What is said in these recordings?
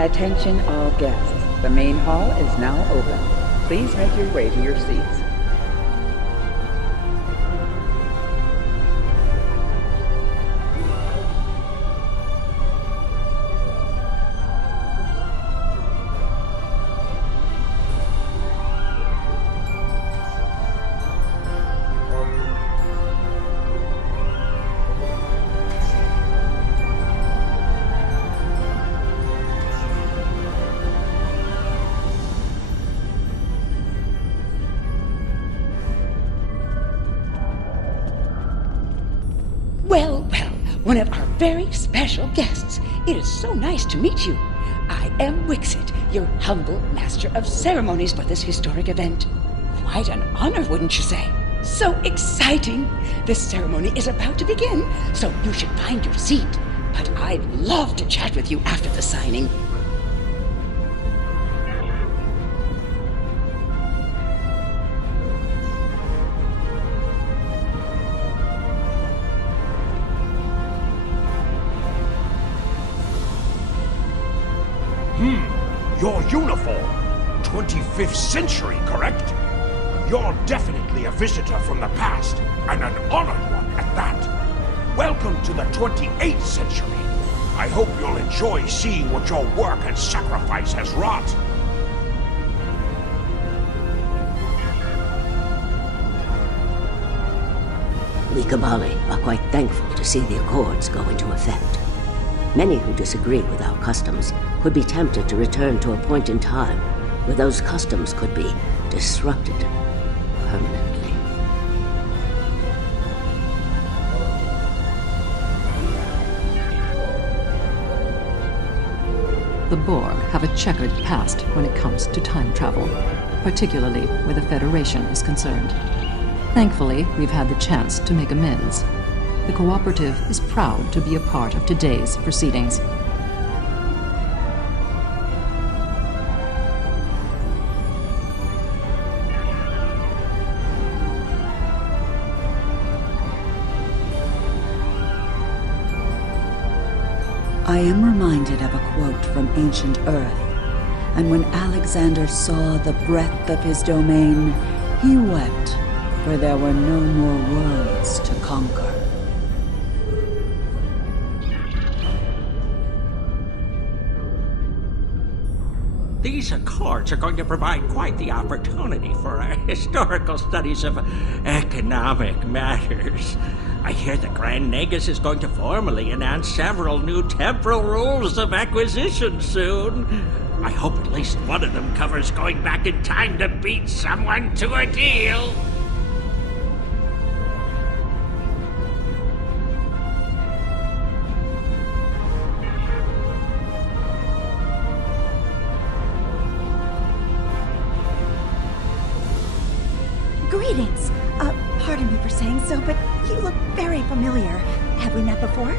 Attention all guests. The main hall is now open. Please make your way to your seats. Well, one of our very special guests. It is so nice to meet you. I am Wixit, your humble master of ceremonies for this historic event. Quite an honor, wouldn't you say? So exciting! This ceremony is about to begin, so you should find your seat. But I'd love to chat with you after the signing. Your uniform. 25th century, correct? You're definitely a visitor from the past, and an honored one at that. Welcome to the 28th century. I hope you'll enjoy seeing what your work and sacrifice has wrought. We Kabali are quite thankful to see the Accords go into effect. Many who disagree with our customs could be tempted to return to a point in time where those customs could be disrupted permanently. The Borg have a checkered past when it comes to time travel, particularly where the Federation is concerned. Thankfully, we've had the chance to make amends. The Cooperative is proud to be a part of today's proceedings. I am reminded of a quote from ancient Earth, and when Alexander saw the breadth of his domain, he wept, for there were no more worlds to conquer. These Accords are going to provide quite the opportunity for historical studies of economic matters. I hear the Grand Nagus is going to formally announce several new temporal rules of acquisition soon. I hope at least one of them covers going back in time to beat someone to a deal. Greetings. Pardon me for saying so, but you look very familiar. Have we met before?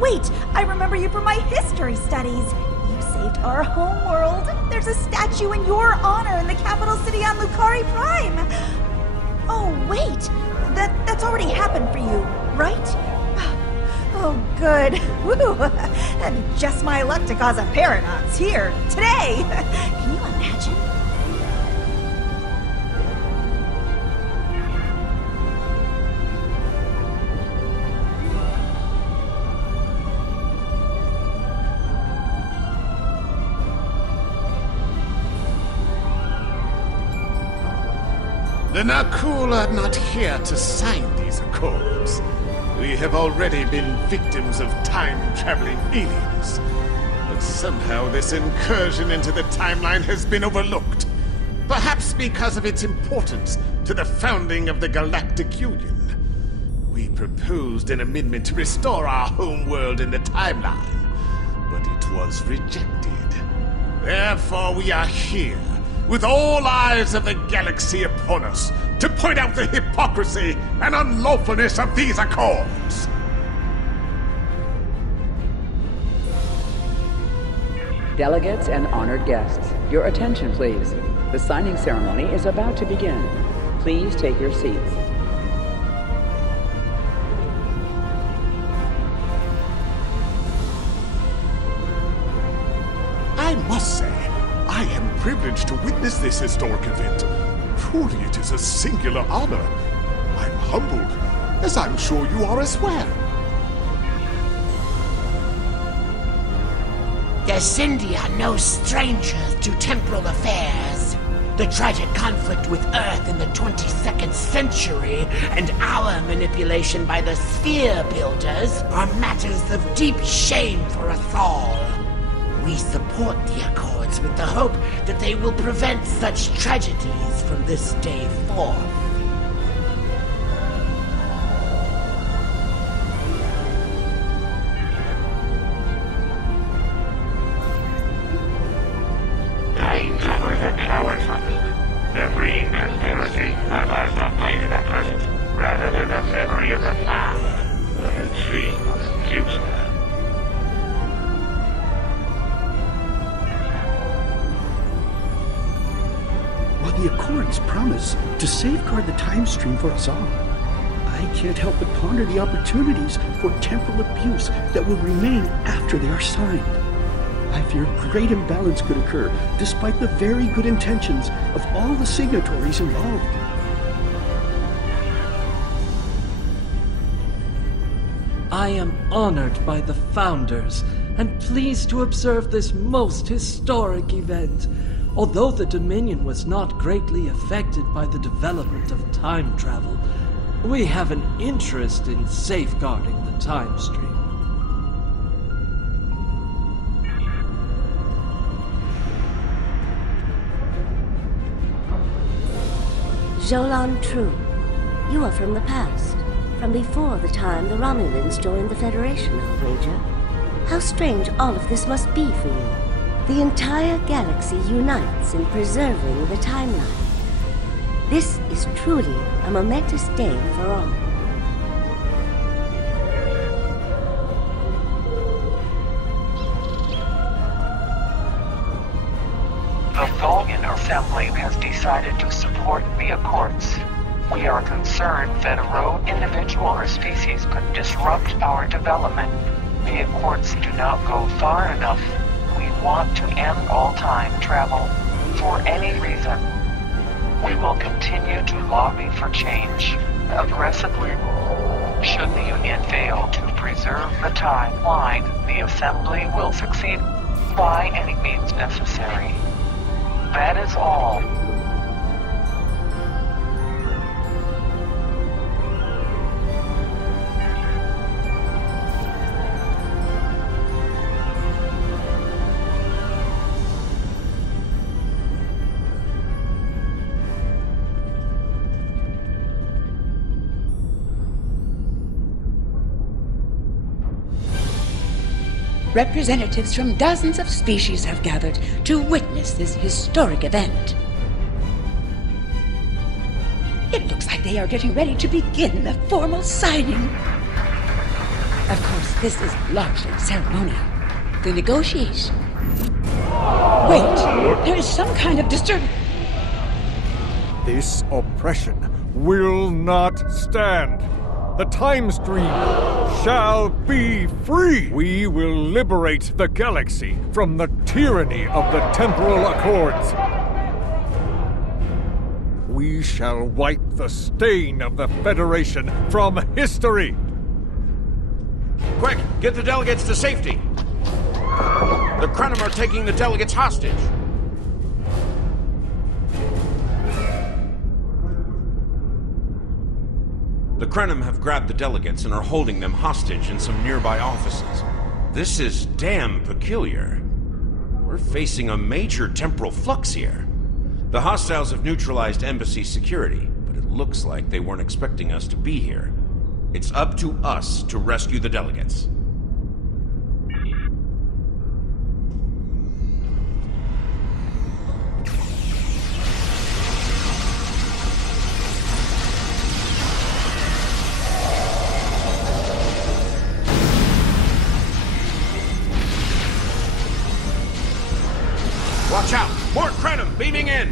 Wait, I remember you from my history studies. You saved our home world. There's a statue in your honor in the capital city on Lucari Prime. Oh, wait. That's already happened for you, right? Oh, good. Woo! Just my luck to cause a paradox here, today. Can you imagine? The Nakul are not here to sign these accords. We have already been victims of time-traveling aliens. But somehow this incursion into the timeline has been overlooked. Perhaps because of its importance to the founding of the Galactic Union. We proposed an amendment to restore our home world in the timeline, but it was rejected. Therefore we are here, with all eyes of the galaxy upon us, to point out the hypocrisy and unlawfulness of these accords. Delegates and honored guests, your attention please. The signing ceremony is about to begin. Please take your seats. I privileged to witness this historic event. Truly, it is a singular honor. I'm humbled, as I'm sure you are as well. The Syndia are no strangers to temporal affairs. The tragic conflict with Earth in the 22nd century and our manipulation by the Sphere Builders are matters of deep shame for us all. We support the Accords with the hope that they will prevent such tragedies from this day forth. Time travelers are cowards. Their breeding conspiracy that lies updated at present, rather than the memory of the past, the dream of the future. While the Accords promise to safeguard the time stream for us all, I can't help but ponder the opportunities for temporal abuse that will remain after they are signed. I fear great imbalance could occur, despite the very good intentions of all the signatories involved. I am honored by the Founders, and pleased to observe this most historic event. Although the Dominion was not greatly affected by the development of time travel, we have an interest in safeguarding the time stream. Jolan True, you are from the past, from before the time the Romulans joined the Federation, I'll wager. How strange all of this must be for you. The entire galaxy unites in preserving the timeline. This is truly a momentous day for all. The Tholian Assembly has decided to support the Accords. We are concerned that a rogue individual or species could disrupt our development. The Accords do not go far enough. We want to end all time travel, for any reason. We will continue to lobby for change, aggressively. Should the Union fail to preserve the timeline, the Assembly will succeed by any means necessary. That is all. Representatives from dozens of species have gathered to witness this historic event. It looks like they are getting ready to begin the formal signing. Of course, this is largely ceremonial. The negotiation. Wait, there is some kind of disturbance. This oppression will not stand. The time stream shall be free. We will liberate the galaxy from the tyranny of the Temporal Accords. We shall wipe the stain of the Federation from history. Quick, get the delegates to safety. The Krenim are taking the delegates hostage. The Krenim have grabbed the delegates and are holding them hostage in some nearby offices. This is damn peculiar. We're facing a major temporal flux here. The hostiles have neutralized embassy security, but it looks like they weren't expecting us to be here. It's up to us to rescue the delegates. Watch out! More Krenim beaming in!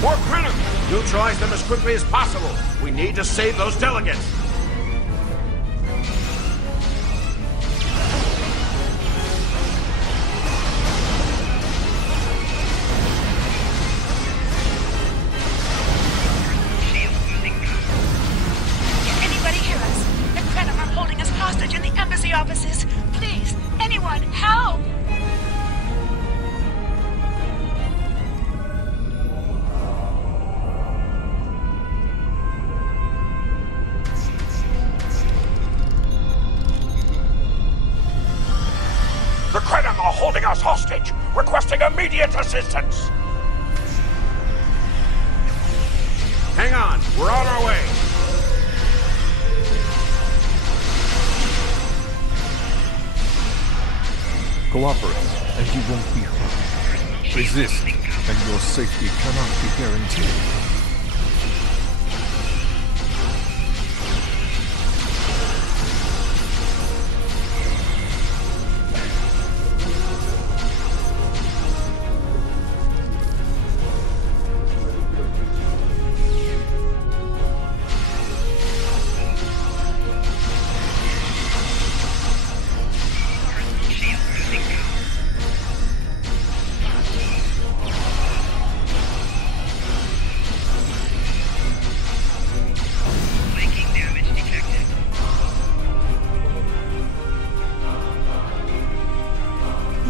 More Krenim! Neutralize them as quickly as possible. We need to save those delegates. Can anybody hear us? The Krenim are holding us hostage in the embassy offices. Please, anyone, help! The Krenim are holding us hostage, requesting immediate assistance. Hang on, we're on our way. Cooperate, and you won't be hurt. Resist, and your safety cannot be guaranteed.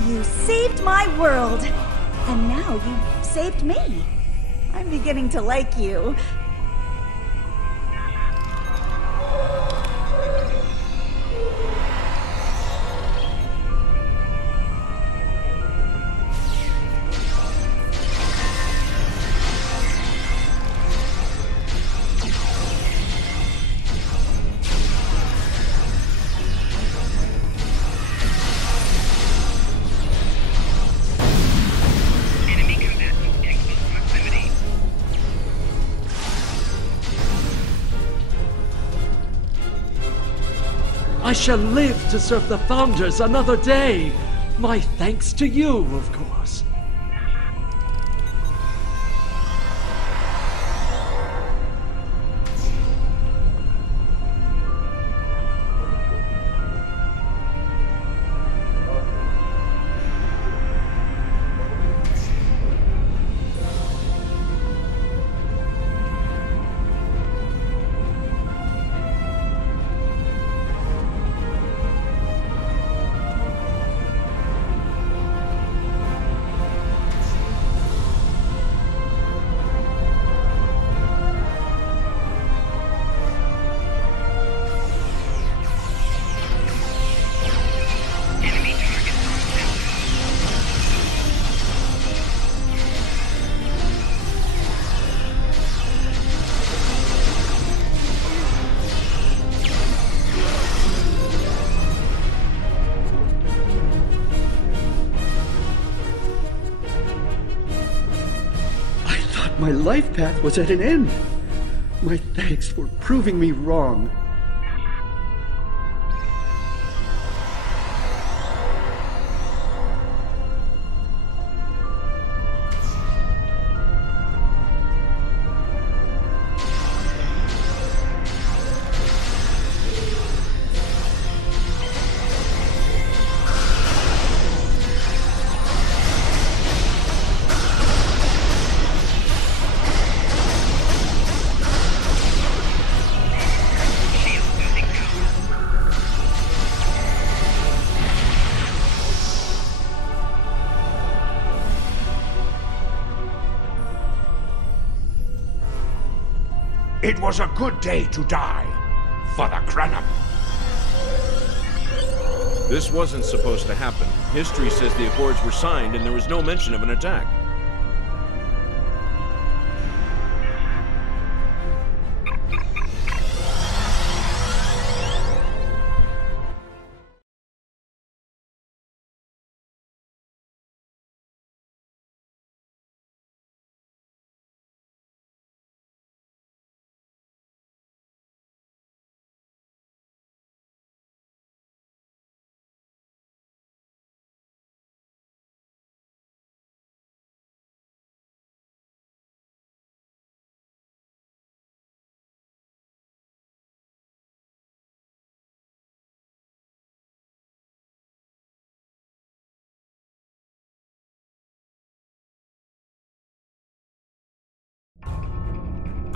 You saved my world! And now you saved me. I'm beginning to like you. I shall live to serve the Founders another day. My thanks to you, of course. My life path was at an end. My thanks for proving me wrong. It was a good day to die for the Krenim. This wasn't supposed to happen. History says the Accords were signed and there was no mention of an attack.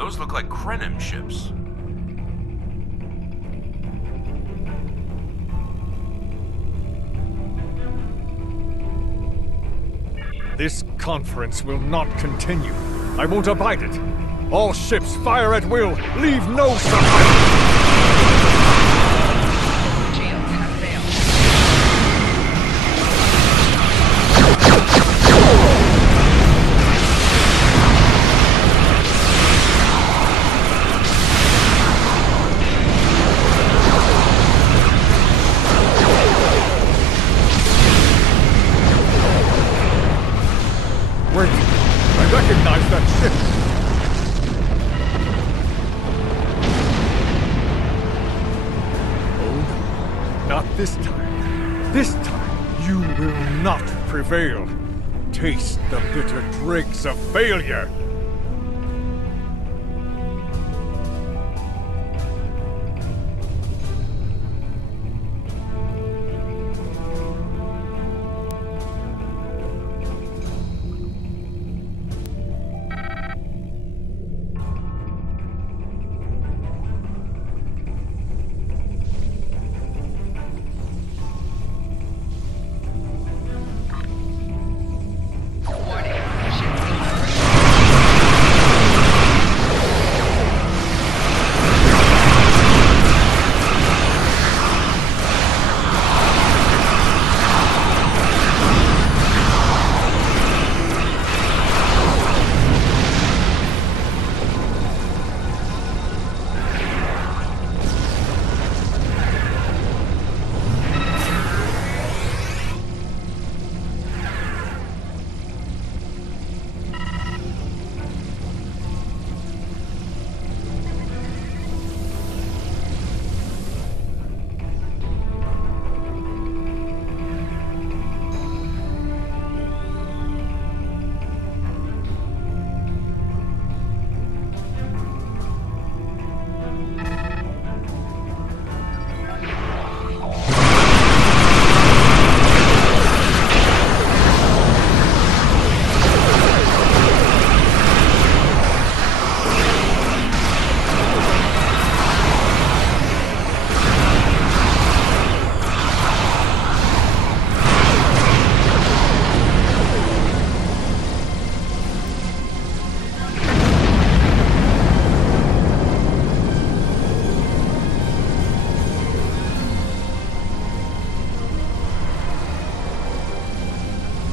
Those look like Krenim ships. This conference will not continue. I won't abide it. All ships fire at will. Leave no survivors. Wait, I recognize that ship. Oh, not this time. This time, you will not prevail. Taste the bitter dregs of failure.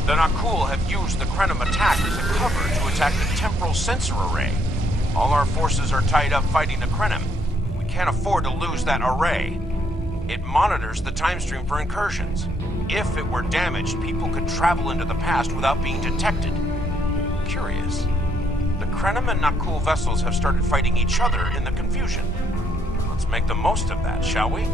The Nakul have used the Krenim attack as a cover to attack the temporal sensor array. All our forces are tied up fighting the Krenim. We can't afford to lose that array. It monitors the time stream for incursions. If it were damaged, people could travel into the past without being detected. Curious. The Krenim and Nakul vessels have started fighting each other in the confusion. Let's make the most of that, shall we?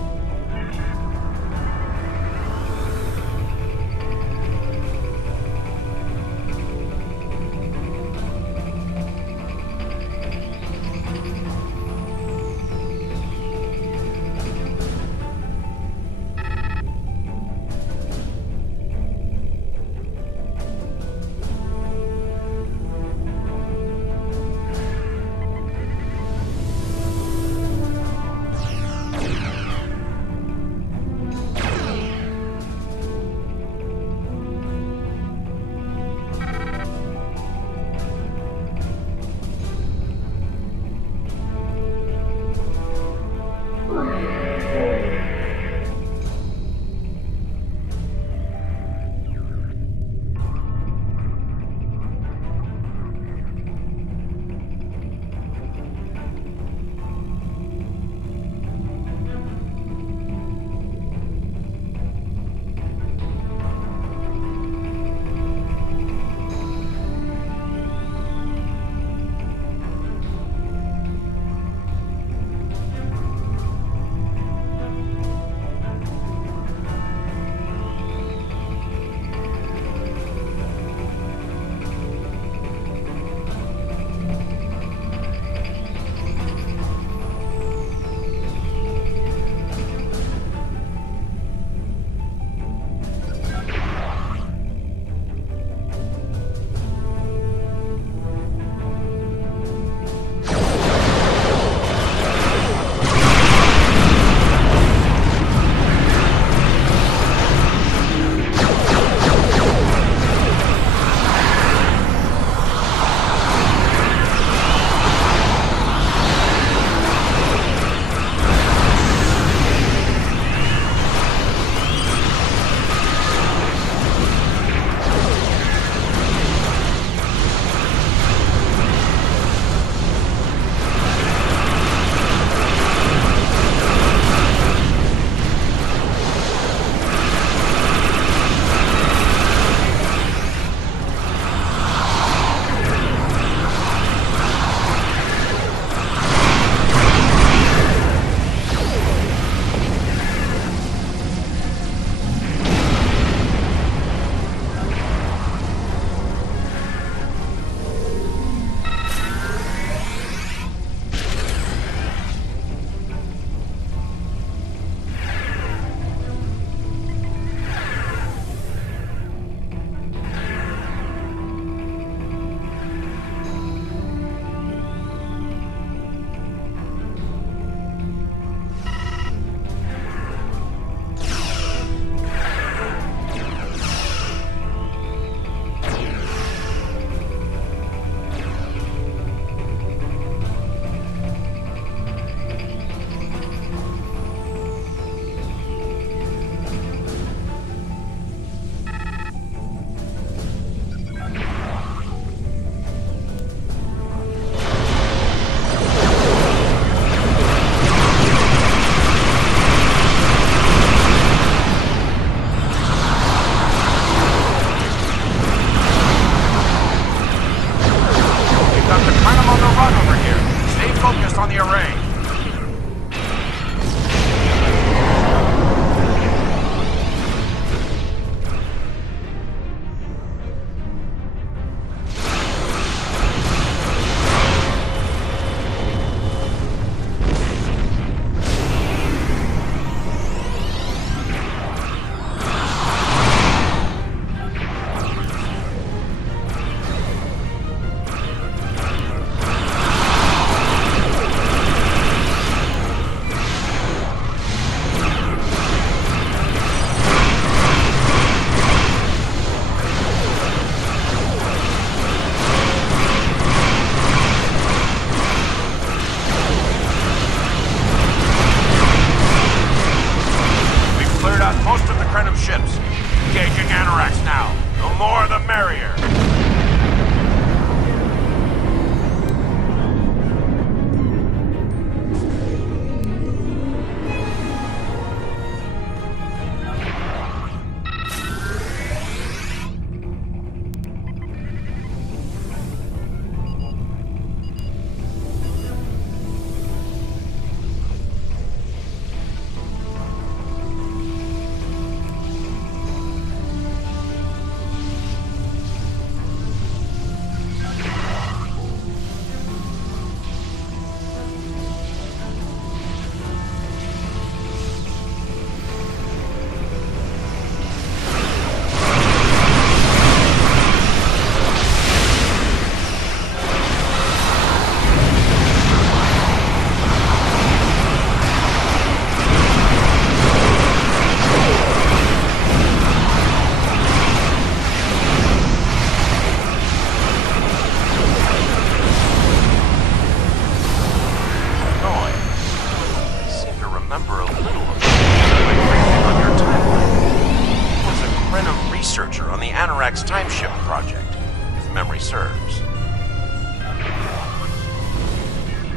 I'm on the run over here. Stay focused on the array.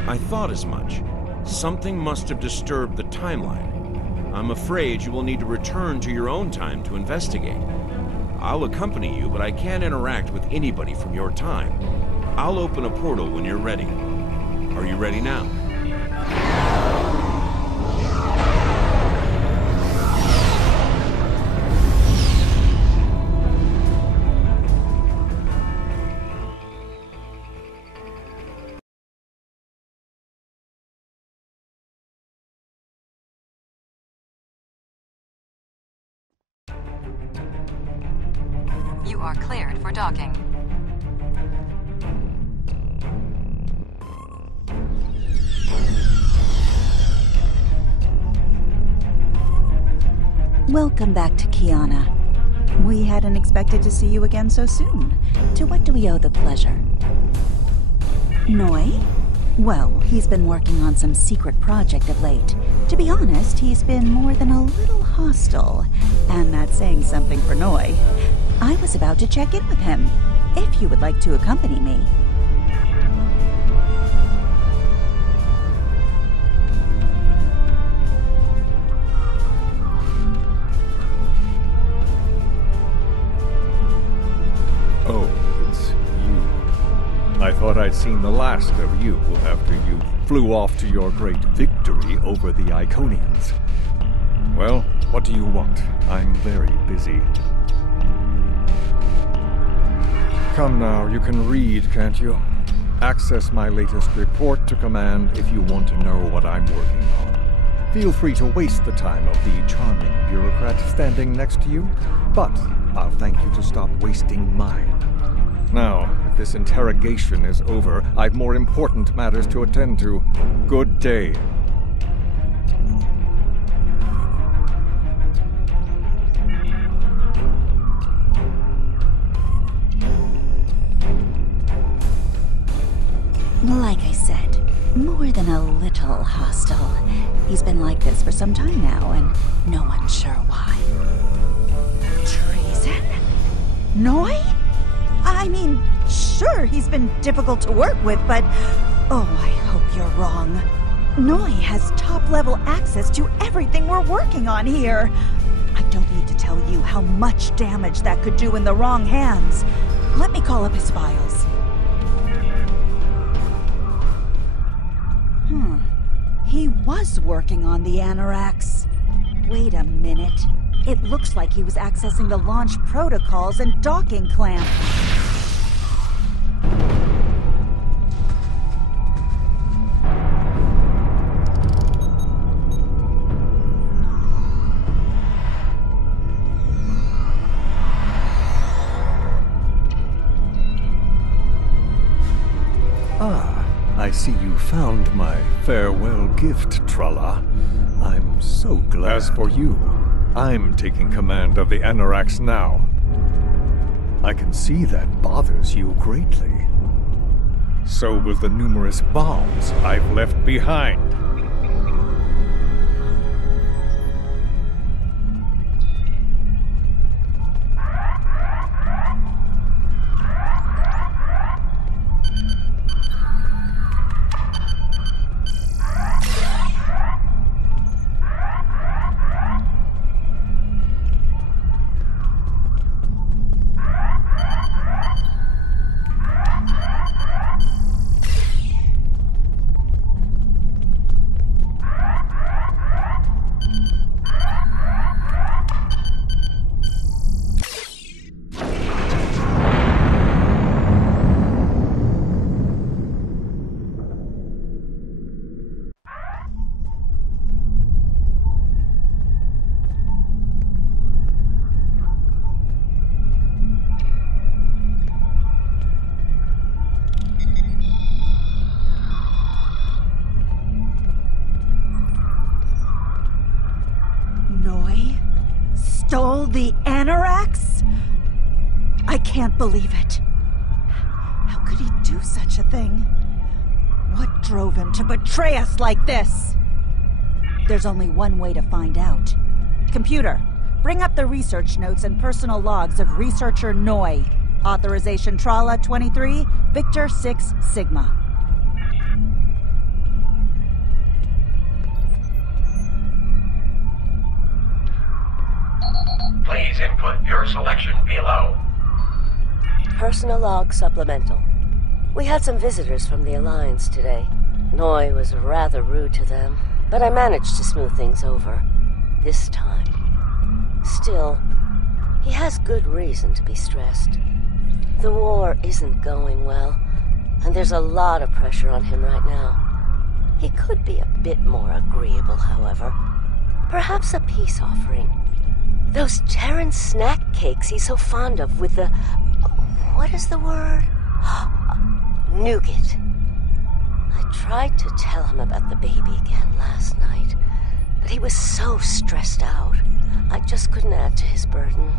I thought as much. Something must have disturbed the timeline. I'm afraid you will need to return to your own time to investigate. I'll accompany you, but I can't interact with anybody from your time. I'll open a portal when you're ready. Are you ready now? You are cleared for docking. Welcome back to Kiana. We hadn't expected to see you again so soon. To what do we owe the pleasure? Noi? Well, he's been working on some secret project of late. To be honest, he's been more than a little hostile. And that's saying something for Noi. I was about to check in with him, if you would like to accompany me. Oh, it's you. I thought I'd seen the last of you after you flew off to your great victory over the Iconians. Well, what do you want? I'm very busy. Come now, you can read, can't you? Access my latest report to command if you want to know what I'm working on. Feel free to waste the time of the charming bureaucrat standing next to you, but I'll thank you to stop wasting mine. Now, if this interrogation is over, I've more important matters to attend to. Good day. Like I said, more than a little hostile. He's been like this for some time now, and no one's sure why. Treason? Noi? I mean, sure, he's been difficult to work with, but... Oh, I hope you're wrong. Noi has top-level access to everything we're working on here. I don't need to tell you how much damage that could do in the wrong hands. Let me call up his files. was working on the Anoraks. Wait a minute. It looks like he was accessing the launch protocols and docking clamp. I see you found my farewell gift, Tralla. I'm so glad. As for you, I'm taking command of the Anoraks now. I can see that bothers you greatly. So will the numerous bombs I've left behind. Stole the Anoraks? I can't believe it. How could he do such a thing? What drove him to betray us like this? There's only one way to find out. Computer, bring up the research notes and personal logs of researcher Noi. Authorization Tralla 23, Victor 6 Sigma. Please input your selection below. Personal log supplemental. We had some visitors from the Alliance today. Noi was rather rude to them, but I managed to smooth things over. This time. Still, he has good reason to be stressed. The war isn't going well, and there's a lot of pressure on him right now. He could be a bit more agreeable, however. Perhaps a peace offering. Those Terran snack cakes he's so fond of with the... what is the word? Nougat. I tried to tell him about the baby again last night, but he was so stressed out. I just couldn't add to his burden.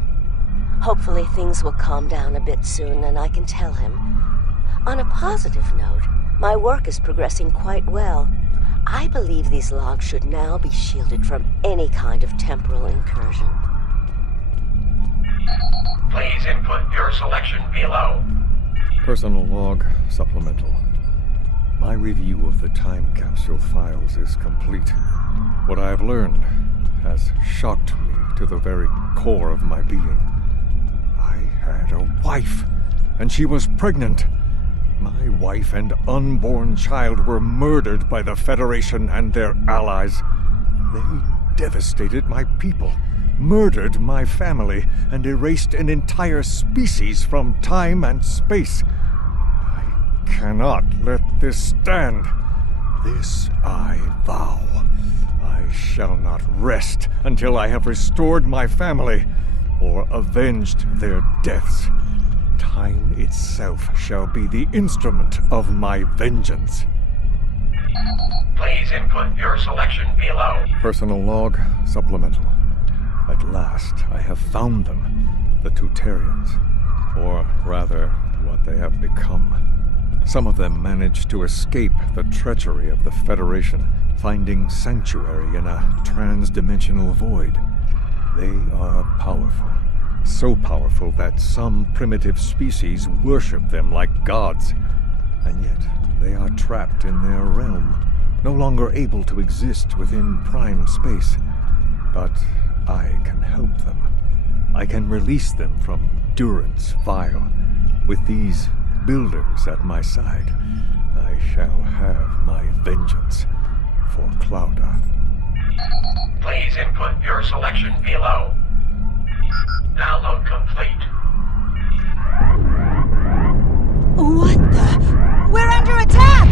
Hopefully things will calm down a bit soon and I can tell him. On a positive note, my work is progressing quite well. I believe these logs should now be shielded from any kind of temporal incursion. Please input your selection below. Personal log supplemental. My review of the time capsule files is complete. What I have learned has shocked me to the very core of my being. I had a wife, and she was pregnant. My wife and unborn child were murdered by the Federation and their allies. They devastated my people, murdered my family, and erased an entire species from time and space. I cannot let this stand. This I vow. I shall not rest until I have restored my family or avenged their deaths. Time itself shall be the instrument of my vengeance. Please input your selection below. Personal log supplemental. At last, I have found them, the Tutarians, or rather, what they have become. Some of them managed to escape the treachery of the Federation, finding sanctuary in a trans-dimensional void. They are powerful. So powerful that some primitive species worship them like gods. And yet, they are trapped in their realm, no longer able to exist within prime space. But I can help them. I can release them from durance vile. With these builders at my side, I shall have my vengeance for Clouda. Please input your selection below. Download complete. What the? We're under attack!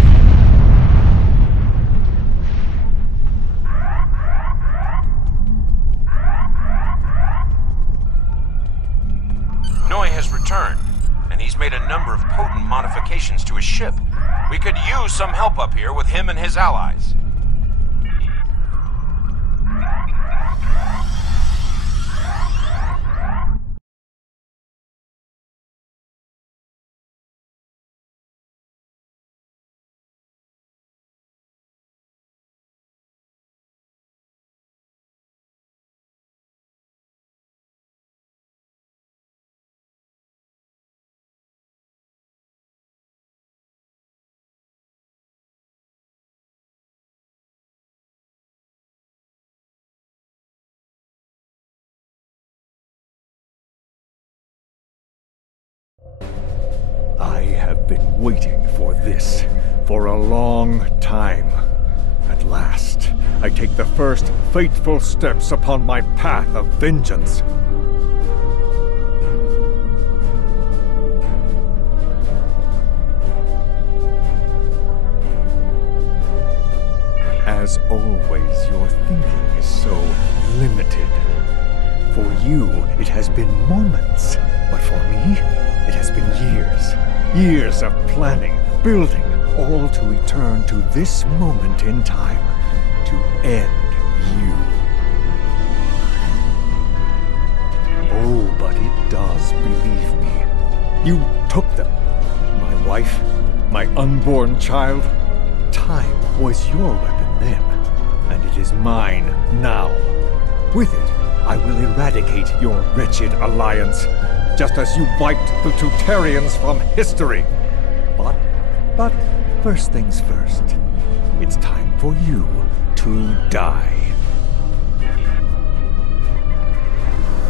Noi has returned, and he's made a number of potent modifications to his ship. We could use some help up here with him and his allies. I have been waiting for this for a long time. At last, I take the first fateful steps upon my path of vengeance. As always, your thinking is so limited. For you, it has been moments, but for me, it has been years. Years of planning, building, all to return to this moment in time, to end you. Oh, but it does, believe me. You took them. My wife, my unborn child. Time was your weapon then, and it is mine now. With it, I will eradicate your wretched alliance, just as you wiped the Tutarians from history. But first things first. It's time for you to die.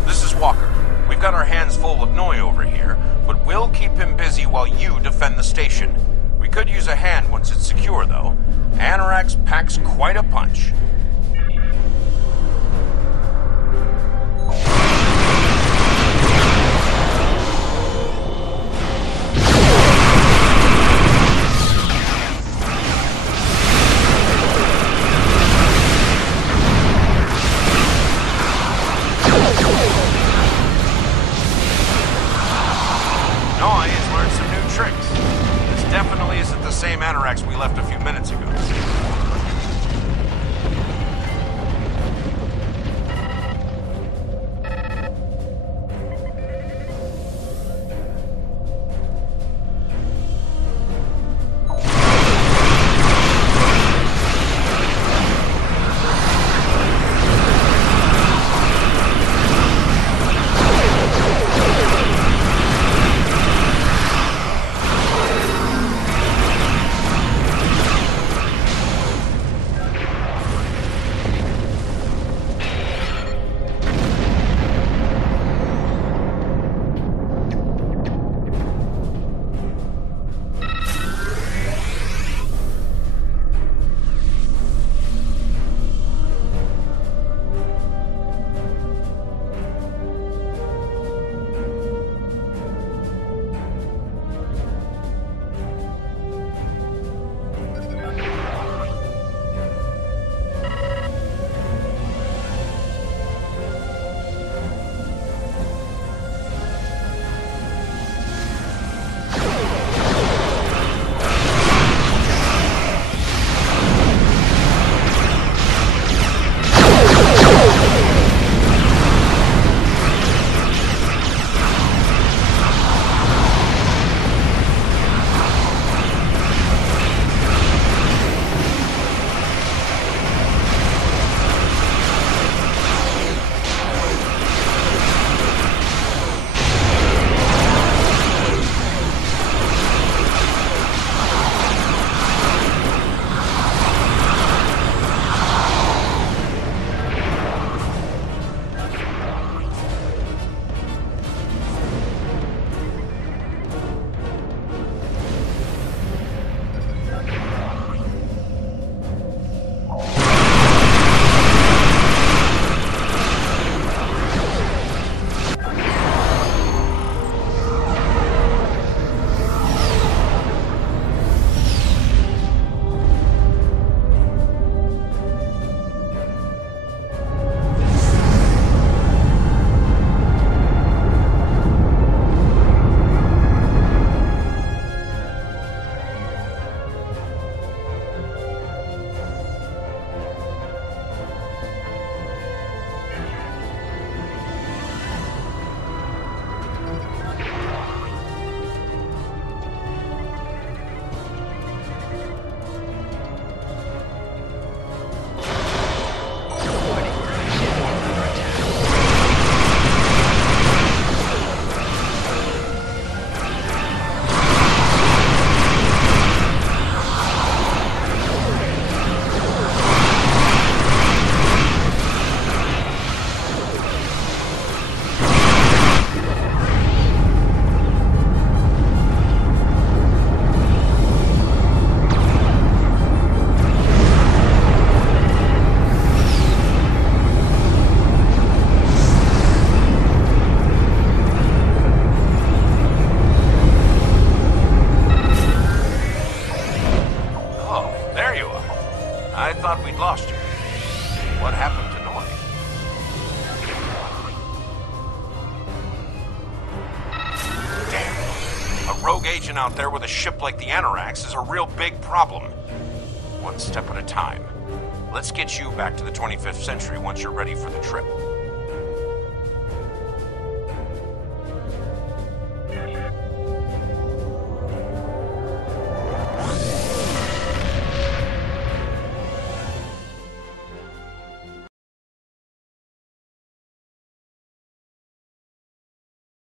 This is Walker. We've got our hands full with Noi over here, but we'll keep him busy while you defend the station. We could use a hand once it's secure, though. Anorax packs quite a punch. Noi has learned some new tricks. This definitely isn't the same Anorax we left a few minutes ago. I thought we'd lost you. What happened to Noi? Damn. A rogue agent out there with a ship like the Anorax is a real big problem. One step at a time. Let's get you back to the 25th century once you're ready for the trip.